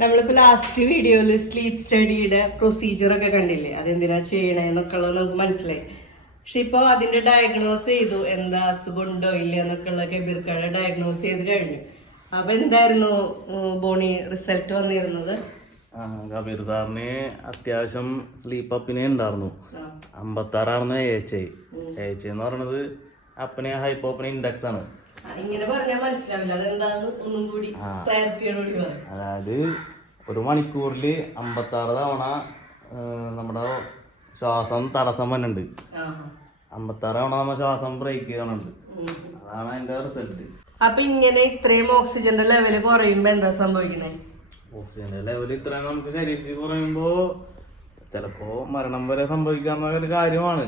നമ്മളിപ്പോൾ ലാസ്റ്റ് വീഡിയോയിൽ സ്ലീപ്പ് സ്റ്റഡിയുടെ പ്രൊസീജിയറൊക്കെ കണ്ടില്ലേ, അതെന്തിനാ ചെയ്യണേന്നൊക്കെ ഉള്ളത് നമുക്ക് മനസ്സിലായി. പക്ഷെ ഇപ്പോൾ അതിൻ്റെ ഡയഗ്നോസ് ചെയ്തു, എന്താ അസുഖം ഉണ്ടോ ഇല്ല എന്നൊക്കെ ഉള്ള കബീർക്കാട് ഡയഗ്നോസ് ചെയ്ത് കഴിഞ്ഞു. അപ്പം എന്തായിരുന്നു ബോണി റിസൾട്ട് വന്നിരുന്നത്? കബീർ സാറിന് അത്യാവശ്യം സ്ലീപ്പ് അപ്പിനെ ഉണ്ടായിരുന്നു. 56 AHI എന്ന് പറയുന്നത് അപ്പനെയ ഹൈപ്പോപ്പന ഇൻഡെക്സ് ആണ്. ഇങ്ങനെ പറഞ്ഞാൽ മനസ്സിലാവില്ല, അതെന്താന്ന് ഒന്നും കൂടി ക്ലാരിറ്റിയോടുകൂടി പറയും. അതായത് ഒരു മണിക്കൂറിൽ 56 തവണ നമ്മുടെ ശ്വാസം തടസ്സം വന്നുണ്ട്. 56 തവണ നമ്മൾ ശ്വാസം ബ്രേക്ക് ചെയ്യണുണ്ട്. അതാണ് അതിന്റെ റിസൾട്ട്. അപ്പൊ ഇങ്ങനെ ഇത്രയും ഓക്സിജന്റെ ലെവല് കുറയുമ്പോ എന്താ സംഭവിക്കണേ? ഓക്സിജന്റെ ലെവൽ ഇത്രയും നമുക്ക് ശരീരത്തിൽ കുറയുമ്പോ ചിലപ്പോ മരണം വരെ സംഭവിക്കാവുന്ന ഒരു കാര്യമാണ്.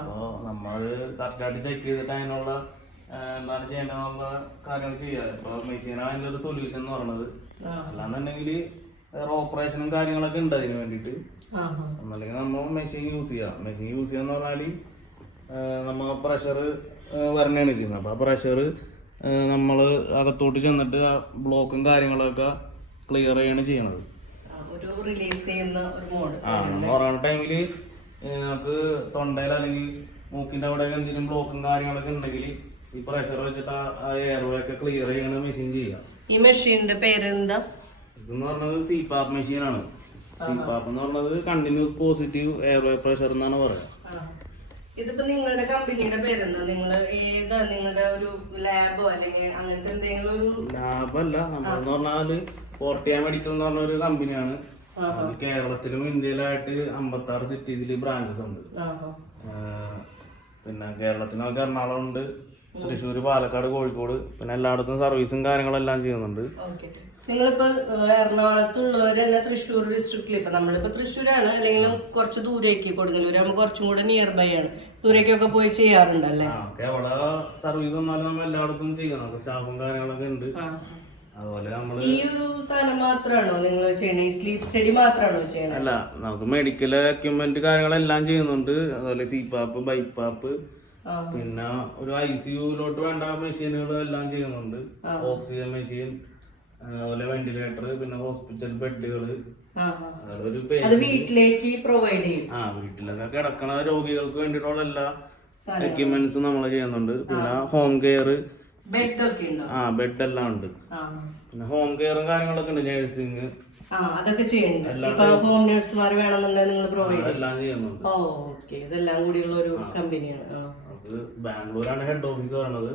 അപ്പോ നമ്മളത് കറക്റ്റായിട്ട് ചെക്ക് ചെയ്തിട്ട് അതിനുള്ള എന്താണ് ചെയ്യേണ്ടതെന്നുള്ള കാര്യങ്ങൾ ചെയ്യാറ്. ഇപ്പൊ മെഷീനാണ് അതിൻ്റെ ഒരു സൊല്യൂഷൻ എന്ന് പറയുന്നത്. അല്ലാന്നുണ്ടെങ്കിൽ വേറെ ഓപ്പറേഷനും കാര്യങ്ങളൊക്കെ ഉണ്ട് അതിന് വേണ്ടിയിട്ട്. ഒന്നല്ലെങ്കിൽ നമ്മൾ മെഷീൻ യൂസ് ചെയ്യാം. മെഷീൻ യൂസ് ചെയ്യാന്ന് പറഞ്ഞാൽ നമ്മൾ പ്രഷർ വരണേണ് ചെയ്യുന്നത്. അപ്പോൾ ആ പ്രഷർ നമ്മൾ അകത്തോട്ട് ചെന്നിട്ട് ബ്ലോക്കും കാര്യങ്ങളൊക്കെ ക്ലിയർ ചെയ്യാണ് ചെയ്യണത്. നമ്മൾ പറയുന്ന ടൈമിൽ നമുക്ക് തൊണ്ടയിൽ അല്ലെങ്കിൽ മൂക്കിൻ്റെ അവിടെ എന്തെങ്കിലും ബ്ലോക്കും കാര്യങ്ങളൊക്കെ ഉണ്ടെങ്കിൽ ഈ പ്രഷർ വെച്ചിട്ട് ആ എയർവേ ഒക്കെ ക്ലിയർ ചെയ്യണ മെഷീൻ ചെയ്യാം. ഈ മെഷീന്റെ പേരെന്താ? ഇതെന്ന് പറഞ്ഞത് സിപാപ്പ് മെഷീനാണ്. സിപാപ്പ് എന്ന് പറഞ്ഞത് കണ്ടിന്യൂസ് പോസിറ്റീവ് എയർവേ പ്രഷർ എന്നാണ് പറയുക. ഇതിപ്പോ നിങ്ങളുടെ കമ്പനിയുടെ പേരെന്താ? നിങ്ങൾ ഏതാ നിങ്ങളുടെ ഒരു ലാബോ അല്ലെങ്കിൽ അങ്ങനത്തെ എന്തെങ്കിലും ഒരു ലാബല്ല? നമ്മളെന്ന് പറഞ്ഞാല് പോർട്ടിയ മെഡിക്കൽ എന്ന് പറഞ്ഞ ഒരു കമ്പനിയാണ്. കേരളത്തിലും ഇന്ത്യയിലായിട്ട് 56 സിറ്റീസിൽ ബ്രാഞ്ചസ് ഉണ്ട്. പിന്നെ കേരളത്തിനൊക്കെ എറണാകുളം ഉണ്ട്, തൃശ്ശൂർ, പാലക്കാട്, കോഴിക്കോട്, പിന്നെ എല്ലായിടത്തും സർവീസും കാര്യങ്ങളെല്ലാം ചെയ്യുന്നുണ്ട്. നിങ്ങളിപ്പോ എറണാകുളത്തുള്ളവര് തന്നെ തൃശ്ശൂർ ഡിസ്ട്രിക്റ്റിൽ, ഇപ്പൊ നമ്മളിപ്പോ തൃശ്ശൂരാണ്, അല്ലെങ്കിൽ കുറച്ച് ദൂരേക്ക് കൊടുങ്ങല്ലൂർ നമുക്ക് കുറച്ചും കൂടെ നിയർ ബൈ ആണ്, ദൂരേക്കൊക്കെ പോയി ചെയ്യാറുണ്ടല്ലേ? അവിടെ സർവീസ് വന്നാലും നമ്മൾ എല്ലായിടത്തും ചെയ്യുന്നുണ്ട്, സ്റ്റാഫും കാര്യങ്ങളൊക്കെ ഉണ്ട്. അതുപോലെ നമ്മള് ഈ ഒരു സാധനം മാത്രമാണോ നിങ്ങൾ ചെയ്യണേ? സ്ലീപ്പ് സ്റ്റഡി മാത്രമാണോ ചെയ്യണത്? അല്ല, നമുക്ക് മെഡിക്കൽ എക്യുപ്മെന്റ് കാര്യങ്ങളെല്ലാം ചെയ്യുന്നുണ്ട്. അതുപോലെ സിപാപ്പ്, ബൈപ്പാപ്പ്, പിന്നെ ഒരു ICUലോട്ട് വേണ്ട മെഷീനുകൾ എല്ലാം ചെയ്യുന്നുണ്ട്. ഓക്സിജൻ മെഷീൻ, അതുപോലെ വെന്റിലേറ്റർ, പിന്നെ ഹോസ്പിറ്റൽ ബെഡുകള്, വീട്ടിലേക്ക് പ്രൊവൈഡ് ചെയ്യും. വീട്ടിലൊക്കെ കിടക്കണ രോഗികൾക്ക് വേണ്ടിയിട്ടുള്ള എല്ലാ എക്യുപ്മെന്റ്സും നമ്മൾ ചെയ്യുന്നുണ്ട്. പിന്നെ ഹോം കെയർ, ബെഡ് എല്ലാം ഉണ്ട്. പിന്നെ ഹോം കെയറും കാര്യങ്ങളൊക്കെ ഉണ്ട്, നഴ്സിംഗ് അതൊക്കെ ചെയ്യുന്നുണ്ട്. ഹോം നഴ്സുമാർ വേണമെന്നുണ്ടെങ്കിൽ നിങ്ങൾ പ്രൊവൈഡ് എല്ലാം ചെയ്യുന്നുണ്ട്. ഇതെല്ലാം കൂടിയുള്ള ഒരു കമ്പനിയാണ്. ബാംഗ്ലൂരാണ് ഹെഡ് ഓഫീസ് പറയുന്നത്.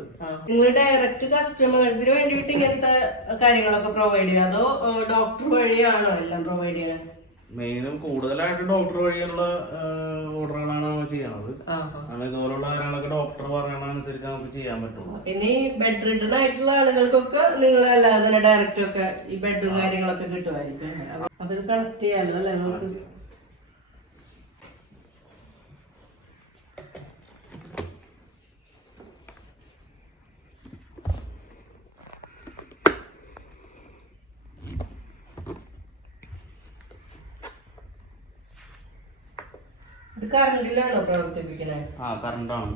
നിങ്ങൾ ഡയറക്റ്റ് കസ്റ്റമേഴ്സിന് വേണ്ടിയിട്ട് ഇങ്ങനത്തെ കാര്യങ്ങളൊക്കെ പ്രൊവൈഡ് ചെയ്യുക, അതോ ഡോക്ടർ വഴിയാണോ എല്ലാം പ്രൊവൈഡ് ചെയ്യാൻ? മെയിനും കൂടുതലായിട്ട് ഡോക്ടർ വഴിയുള്ള ഓർഡറുകളാണ് നമ്മൾ ചെയ്യണത്. ഇതുപോലുള്ള കാര്യങ്ങളൊക്കെ ഡോക്ടർ പറയണനുസരിച്ച് നമുക്ക് ചെയ്യാൻ പറ്റുള്ളൂ. പിന്നെ ഈ ബെഡ് റിഡൻ ആയിട്ടുള്ള ആളുകൾക്കൊക്കെ നിങ്ങൾ അല്ലാതെ തന്നെ ഡയറക്റ്റ് ഒക്കെ ഈ ബെഡും കാര്യങ്ങളൊക്കെ കിട്ടുമായിരിക്കും. അപ്പൊ ഇത് കണക്ട് ചെയ്യാലോ അല്ലെ നമുക്ക്? ഇത് കറണ്ടിലാണോ പ്രവർത്തിപ്പിക്കണേ? കറണ്ടാണ്.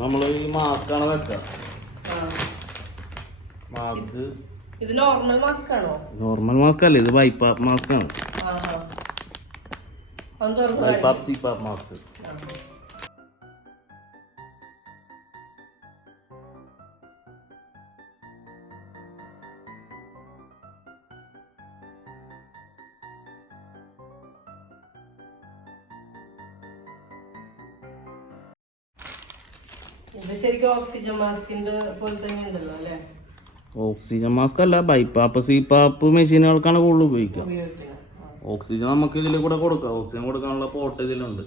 നമ്മള് ഈ മാസ്ക് ആണ് വെക്കുക. മാസ്ക് ഇത് നോർമൽ മാസ്ക് ആണോ? നോർമൽ മാസ്ക് അല്ല, ഇത് ബൈപ്പാപ്പ് മാസ്ക് ആണ്. BiPAP CPAP mask. ശരിക്കും ഓക്സിജൻ മാസ്കിന്റെ പോലെ തന്നെ ഉണ്ടല്ലോ അല്ലേ? ഓക്സിജൻ മാസ്ക് അല്ല, ബൈപ്പാപ്പ് സിപാപ്പ് മെഷീനുകൾക്കാണ് കൂടുതൽ ഉപയോഗിക്കുക. ഓക്സിജൻ നമുക്ക് ഇതിൽ കൂടെ കൊടുക്കാം. ഓക്സിജൻ കൊടുക്കാനുള്ള പോട്ട് ഇതിലുണ്ട്.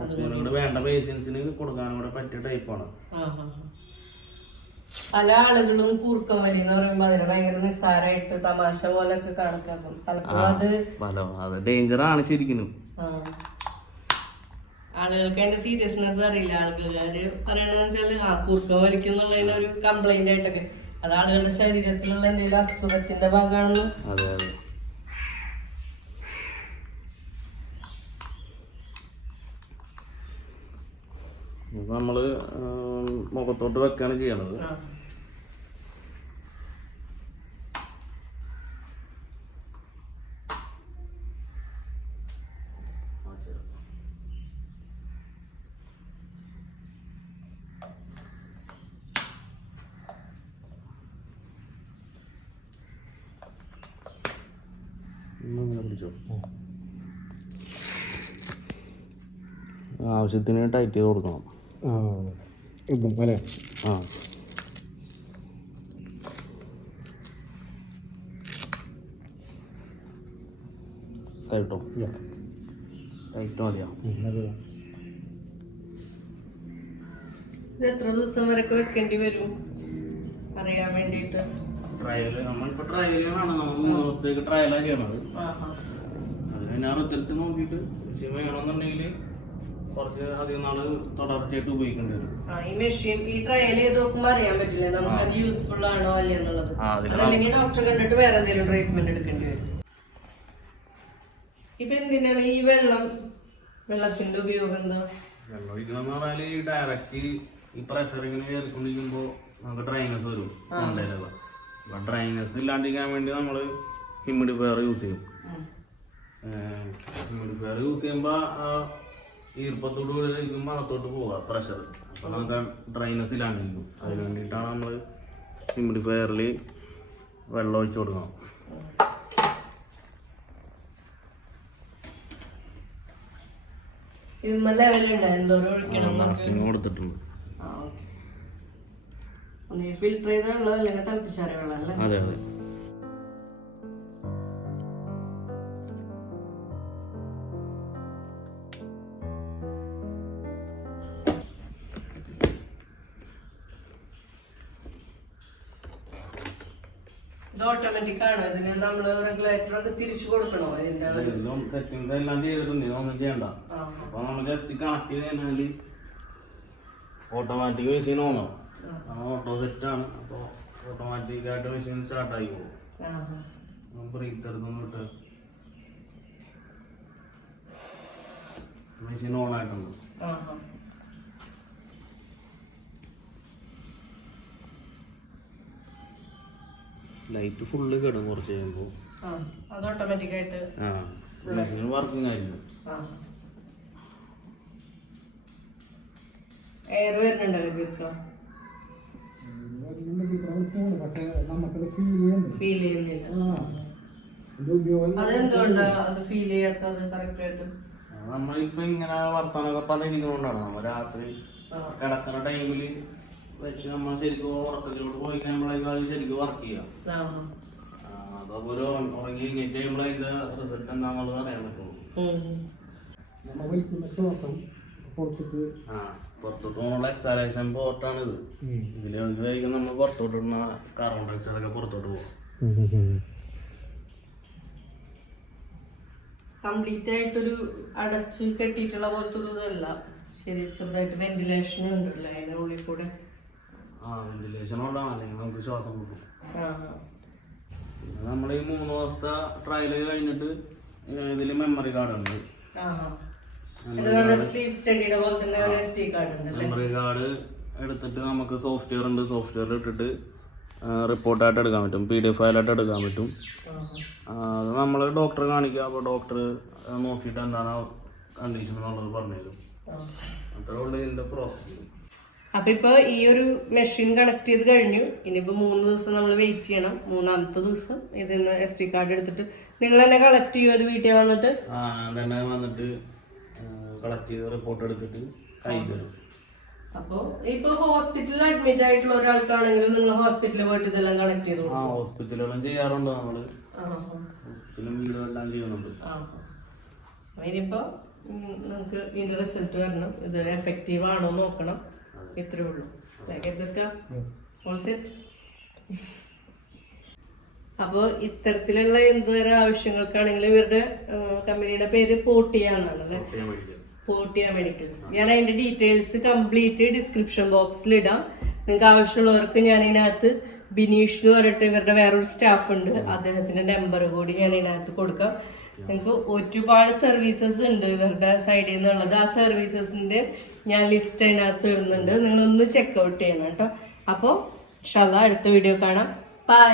ഓക്സിജൻ കൂടെ വേണ്ട പേഷ്യൻസിന് കൊടുക്കാനും കൂടെ പറ്റിയ ടൈപ്പാണ്. പല ആളുകളും കൂർക്കം വലി എന്ന് പറയുമ്പോ അതിനെ ഭയങ്കര നിസ്സാരമായിട്ട് തമാശ പോലൊക്കെ കണക്കാക്കും. പലപ്പോഴും അത് ഡേഞ്ചറാണ് ശരിക്കും. ആളുകൾക്ക് അതിന്റെ സീരിയസ്നെസ് അറിയില്ല. ആളുകാര് പറയണെന്ന് വെച്ചാല് കൂർക്കം വലിക്കുന്നുള്ളതിന് ഒരു കംപ്ലൈന്റ് ആയിട്ടൊക്കെ, അത് ആളുകളുടെ ശരീരത്തിലുള്ള എന്തെങ്കിലും അസുഖത്തിന്റെ ഭാഗമാണെന്ന്. നമ്മള് മുഖത്തോട്ട് വെക്കാണ് ചെയ്യണത്. പിടിച്ചോ. ആവശ്യത്തിന് ടൈറ്റ് ചെയ്ത് കൊടുക്കണം. അല്ലേ? ആ ടൈറ്റോ ടൈറ്റ് മതിയോ? ഇത് എത്ര ദിവസം വരെ വെക്കേണ്ടി വരും അറിയാൻ വേണ്ടിയിട്ട്? ട്രയല് നമ്മളിപ്പോ ട്രയലാണ്, നമ്മൾ 3 ദിവസത്തേക്ക് ട്രയലാണ് ചെയ്യണത്. അത് കഴിഞ്ഞാൽ റിസൾട്ട് നോക്കിയിട്ട് വേണമെന്നുണ്ടെങ്കിൽ കുറച്ച് അധികം നാള് തുടർച്ചയായിട്ട് ഉപയോഗിക്കേണ്ടി വരും. ഈ മെഷീൻ ഈ ട്രയൽ ചെയ്ത് നോക്കുമ്പോൾ അറിയാൻ പറ്റില്ലേ നമുക്ക് അത് യൂസ്ഫുൾ ആണോ അല്ലേ എന്നുള്ളത്? അതല്ലെങ്കിൽ ഡോക്ടറെ കണ്ടിട്ട് വേറെ എന്തെങ്കിലും ട്രീറ്റ്മെന്റ് എടുക്കേണ്ടി വരും. ഇപ്പൊ എന്തിനാണ് ഈ വെള്ളത്തിന്റെ ഉപയോഗം എന്താ? വെള്ളം ഒഴിക്കാന്ന് പറഞ്ഞാല് ഈ ഡയറക്റ്റ് ഈ പ്രഷർ ഇങ്ങനെ കയറിക്കൊണ്ടിരിക്കുമ്പോ നമുക്ക് ഡ്രൈനസ് വരും തൊണ്ടയിലുള്ള. അപ്പൊ ഡ്രൈനസ് ഇല്ലാണ്ടിരിക്കാൻ വേണ്ടി നമ്മള് ഹ്യൂമിഡിഫയർ യൂസ് ചെയ്യും. ഹ്യൂമിഡിഫയർ യൂസ് ചെയ്യുമ്പോ ഈർപ്പത്തോട് കൂടി കഴിക്കുമ്പോൾ അകത്തോട്ട് പോവാ പ്രഷർ. അപ്പൊ നമുക്ക് ഡ്രൈനസ് ഇല്ലാണ്ടിരിക്കും. അതിന് വേണ്ടിയിട്ടാണ് നമ്മള് ഹ്യൂമിഡിഫയറിൽ വെള്ളം ഒഴിച്ചു കൊടുക്കണം. കൊടുത്തിട്ടുണ്ട്. ഫിൽറ്റർ ചെയ്ത വെള്ളം അല്ലെങ്കിൽ തിളപ്പിച്ചാറിയ വെള്ളം അല്ലേ? അതെ അതെ. ഇത് ഓട്ടോമാറ്റിക് ആണോ? ഇതിന് നമ്മള് റെഗുലേറ്റർ ഒക്കെ തിരിച്ചു കൊടുക്കണോ? സെറ്റിംഗ്സ് എല്ലാം ചെയ്തിട്ടുണ്ട്, ഒന്നും ചെയ്യണ്ട. അപ്പൊ നമ്മൾ ജസ്റ്റ് കണക്ട് ചെയ്ത് കഴിഞ്ഞാല് ഓട്ടോമാറ്റിക് മെഷീൻ ഓണോ. ഓട്ടോ സെറ്റ് ആണ്. അപ്പൊ ഓട്ടോമാറ്റിക് ആയിട്ട് മെഷീൻ സ്റ്റാർട്ട് ആയി പോകും. ബ്രീത്ത് എടുക്കുന്നിട്ട് മെഷീൻ ഓൺ ആയിട്ടുണ്ട്. ലൈറ്റ് ഫുള്ള് കിടും കുറച്ച് കഴിയുമ്പോ. മെഷീൻ വർക്കിംഗ് ആയിരുന്നു. നമ്മളിപ്പോ ഇങ്ങനെ വർത്താനൊക്കെ പറഞ്ഞിരിക്കുന്നോണ്ടാണ്. നമ്മ രാത്രി കിടക്കുന്ന ടൈമില് വെച്ച് നമ്മൾ ശരിക്കും ഉറക്കത്തിലോട്ട് പോയി കഴിയുമ്പോഴേക്കും അത് ശരിക്കും വർക്ക് ചെയ്യാം. അതൊക്കെ ഒരു ഉറങ്ങി കഴിഞ്ഞിട്ട് കഴിയുമ്പോൾ അതിന്റെ റിസൾട്ട് എന്താണെന്നുള്ളത് അറിയാൻ പറ്റുള്ളൂ. പുറത്തോട്ട് പോകുന്ന എക്സലേഷൻ പോർട്ടാണ് ഇത്. ഇതിലേക്ക് നമ്മൾ പുറത്തോട്ട് ഇടുന്ന കാർബൺ ഡയോക്സൈഡ് ഒക്കെ പുറത്തോട്ട് പോകും. കംപ്ലീറ്റ് ആയിട്ടൊരു അടച്ച് കെട്ടിയിട്ടുള്ള പോലത്തെ ഒരു ഇതല്ല. ശരി, ചെറുതായിട്ട് വെന്റിലേഷൻ ഉണ്ടല്ലേ അതിന്റെ ഉള്ളിൽ കൂടെ? വെന്റിലേഷൻ ഉള്ളതാണ്, അല്ലെങ്കിൽ നമുക്ക് ശ്വാസം കിട്ടും. നമ്മൾ ഈ 3 ദിവസത്തെ ട്രയല് കഴിഞ്ഞിട്ട് ഇതില് മെമ്മറി കാർഡ് ഉണ്ട്. മെമ്മറി കാർഡ് എടുത്തിട്ട് നമുക്ക് സോഫ്റ്റ്വെയർ ഉണ്ട്. സോഫ്റ്റ്വെയറിൽ ഇട്ടിട്ട് റിപ്പോർട്ടായിട്ട് എടുക്കാൻ പറ്റും, PDF ഫയലായിട്ട് എടുക്കാൻ പറ്റും. അത് നമ്മൾ ഡോക്ടറെ കാണിക്കുക. അപ്പോൾ ഡോക്ടർ നോക്കിയിട്ട് എന്താണ് കണ്ടീഷൻ എന്നുള്ളത് പറഞ്ഞു തരും. അത്രേ ഉള്ളൂ ഇതിൻ്റെ പ്രോസസ്. അപ്പൊ ഇപ്പൊ ഈ ഒരു മെഷീൻ കണക്ട് ചെയ്ത് കഴിഞ്ഞു. ഇനിയിപ്പോ 3 ദിവസം നമ്മൾ വെയിറ്റ് ചെയ്യണം. 3ാമത്തെ ദിവസം ഇതിന്ന് SD കാർഡ് എടുത്തിട്ട് നിങ്ങൾ തന്നെ കളക്ട് ചെയ്യും അത് വീട്ടിൽ വന്നിട്ട്? തന്നെ വന്നിട്ട് കളക്ട് ചെയ്ത് റിപ്പോർട്ട് എടുത്തിട്ട് കൈ തരും. അപ്പൊ ഇപ്പൊ ഹോസ്പിറ്റലിൽ അഡ്മിറ്റ് ആയിട്ടുള്ള ഒരാൾക്കാണെങ്കിലും നിങ്ങൾ ഹോസ്പിറ്റലിൽ പോയിട്ട് ഇതെല്ലാം കണക്ട് ചെയ്തു? ഹോസ്പിറ്റലെല്ലാം ചെയ്യാറുണ്ട്. നമ്മള് വീടുകളെല്ലാം ചെയ്യുന്നുണ്ട്. ഇനിയിപ്പോ നമുക്ക് ഇതിന്റെ റിസൾട്ട് വരണം. ഇത് എഫക്റ്റീവ് ആണോ നോക്കണം. ഇത്രേ ഉള്ളൂ. അപ്പോൾ ഇത്തരത്തിലുള്ള എന്തുതരം ആവശ്യങ്ങൾക്കാണെങ്കിലും ഇവരുടെ കമ്പനിയുടെ പേര് പോർട്ടിയ എന്നാണ് അല്ലേ? പോർട്ടിയ മെഡിക്കൽസ്. ഞാൻ അതിന്റെ ഡീറ്റെയിൽസ് കംപ്ലീറ്റ് ഡിസ്ക്രിപ്ഷൻ ബോക്സിൽ ഇടാം. നിങ്ങൾക്ക് ആവശ്യമുള്ളവർക്ക് ഞാൻ ഇതിനകത്ത് ബിനീഷ് എന്ന് പറഞ്ഞിട്ട് ഇവരുടെ വേറൊരു സ്റ്റാഫ് ഉണ്ട്, അദ്ദേഹത്തിന്റെ നമ്പർ കൂടി ഞാൻ ഇതിനകത്ത് കൊടുക്കാം. നിങ്ങൾക്ക് ഒരുപാട് സർവീസസ് ഉണ്ട് ഇവരുടെ സൈഡിൽ നിന്നുള്ളത്. ആ സർവീസസിന്റെ ഞാൻ ലിസ്റ്റ് അതിനകത്ത് ഇടുന്നുണ്ട്. നിങ്ങളൊന്ന് ചെക്കൗട്ട് ചെയ്യണം കേട്ടോ. അപ്പോൾ ഇൻഷാല്ലാ അടുത്ത വീഡിയോ കാണാം. ബൈ.